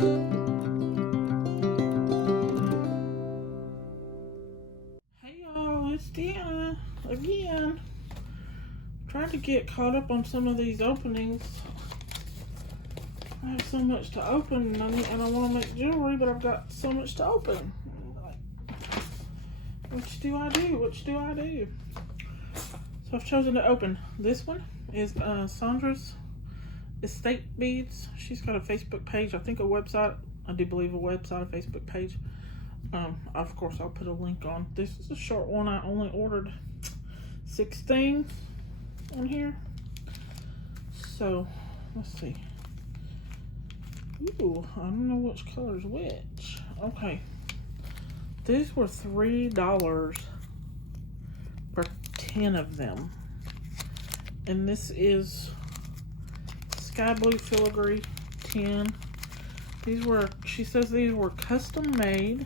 Hey y'all, it's Deanna again. Trying to get caught up on some of these openings. I have so much to open, and I want to make jewelry, but I've got so much to open. Which do I do? Which do I do? So I've chosen to open this one. Is Sondra's Estate Beads. She's got a Facebook page. I think a website. I do believe a website, a Facebook page. Of course, I'll put a link on. This is a short one. I only ordered 16 on here. So let's see. Ooh, I don't know which color is which. Okay. These were $3 for 10 of them. And this is Sky Blue Filigree 10. These were, she says these were custom made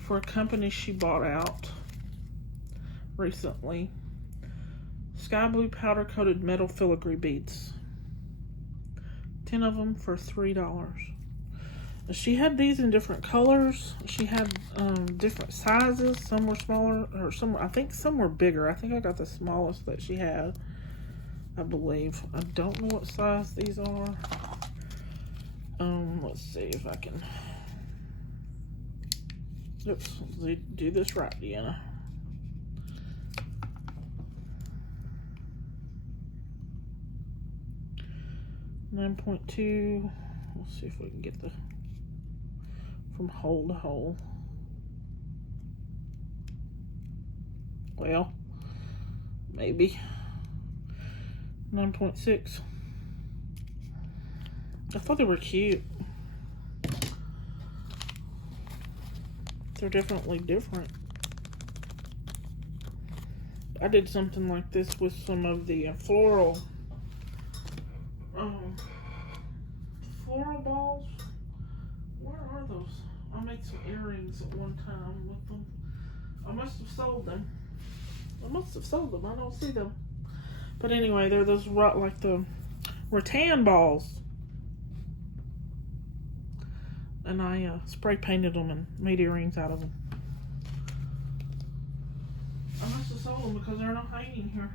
for a company she bought out recently. Sky Blue powder coated metal filigree beads. 10 of them for $3. She had these in different colors. She had different sizes. Some were smaller, or some, I think some were bigger. I think I got the smallest that she had, I believe. I don't know what size these are. Let's see if I can. Oops, let's do this right, Deanna. .2. Let's see if we can get the from hole to hole. Well, maybe 9.6. I thought they were cute. They're definitely different. I did something like this with some of the floral balls. Where are those? I made some earrings at one time with them. I must have sold them. I don't see them. But anyway, they're those like the rattan balls. And I spray painted them and made earrings out of them. I must have sold them because they're not hanging here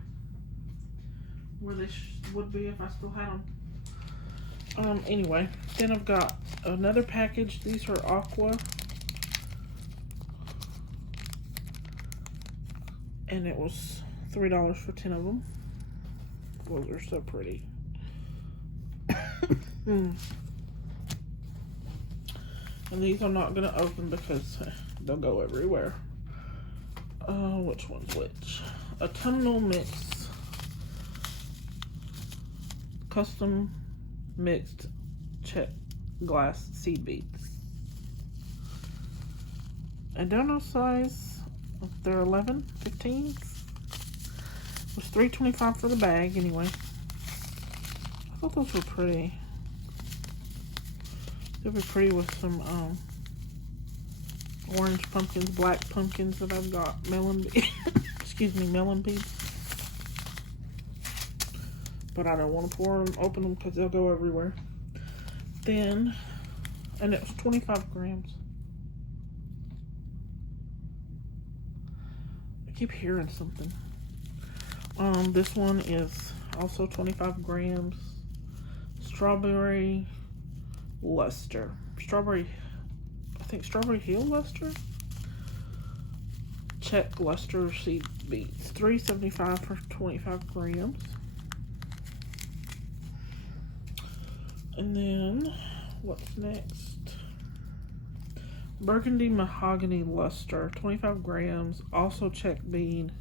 where they would be if I still had them. Anyway, then I've got another package. These are aqua. And it was $3 for 10 of them. Those are so pretty. And these I'm not going to open because they'll go everywhere. Which one's which? Autumnal Mix. Custom mixed check glass seed beads. I don't know size. They're 11, 15. It was $3.25 for the bag anyway. I thought those were pretty. They'll be pretty with some orange pumpkins, black pumpkins that I've got melon excuse me, melon beads. But I don't want to open them because they'll go everywhere. Then, and it was 25 grams. I keep hearing something. This one is also 25 grams. Strawberry luster. I think strawberry heel luster. Check luster seed beads. $3.75 for 25 grams. And then, what's next? Burgundy mahogany luster, 25 grams. Also check bead.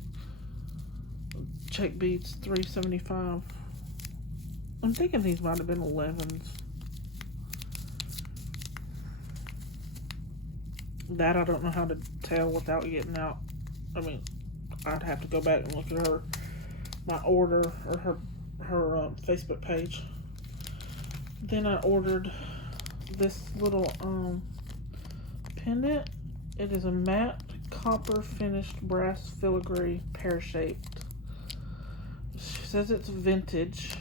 Check beads, $3.75. I'm thinking these might have been 11s. That I don't know how to tell without getting out. I mean, I'd have to go back and look at my order or her Facebook page. Then I ordered this little pendant. It is a matte copper finished brass filigree pear shaped. She says it's vintage.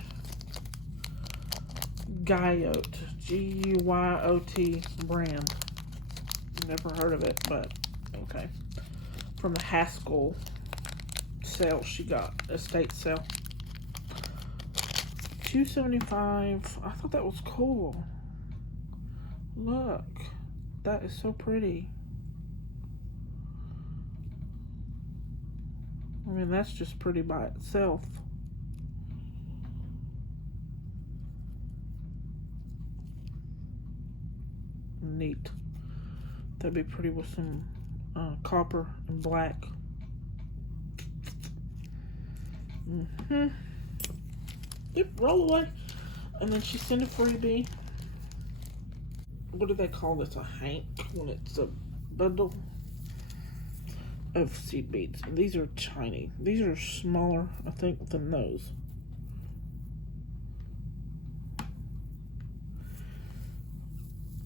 Guyot G-U-Y-O-T brand. Never heard of it, but okay. From the Haskell sale she got, estate sale. $2.75. I thought that was cool. Look, that is so pretty. I mean, that's just pretty by itself. Neat. That'd be pretty with some copper and black. Yep, roll away. And then she sent a freebie. What do they call this? A hank when it's a bundle of seed beads. These are tiny. These are smaller, I think, than those.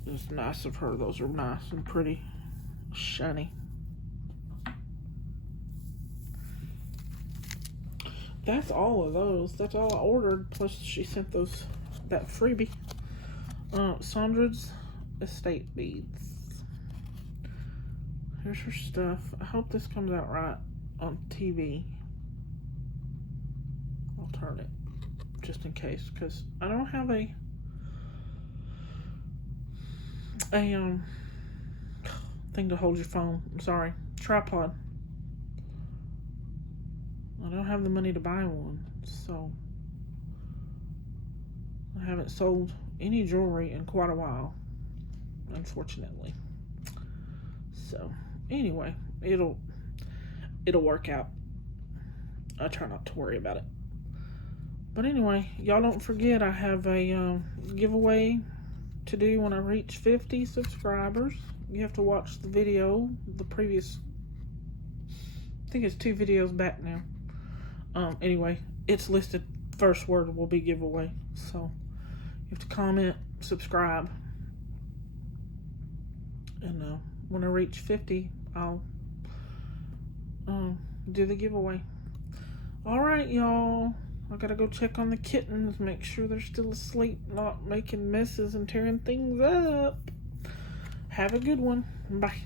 It's nice of her. Those are nice and pretty, shiny. That's all of those. That's all I ordered. Plus, she sent that freebie. Sondra's estate beads. Here's her stuff. I hope this comes out right on TV. I'll turn it just in case, because I don't have a thing to hold your phone. I'm sorry. Tripod. I don't have the money to buy one, so I haven't sold any jewelry in quite a while, unfortunately. So anyway, it'll work out. I try not to worry about it. But anyway, y'all don't forget I have a giveaway to do when I reach 50 subscribers. You have to watch the video, the previous, I think it's 2 videos back now. Anyway, it's listed. First word will be giveaway. So you have to comment, subscribe, and when I reach 50, I'll do the giveaway. All right, y'all. I gotta go check on the kittens, make sure they're still asleep, not making messes and tearing things up. Have a good one. Bye.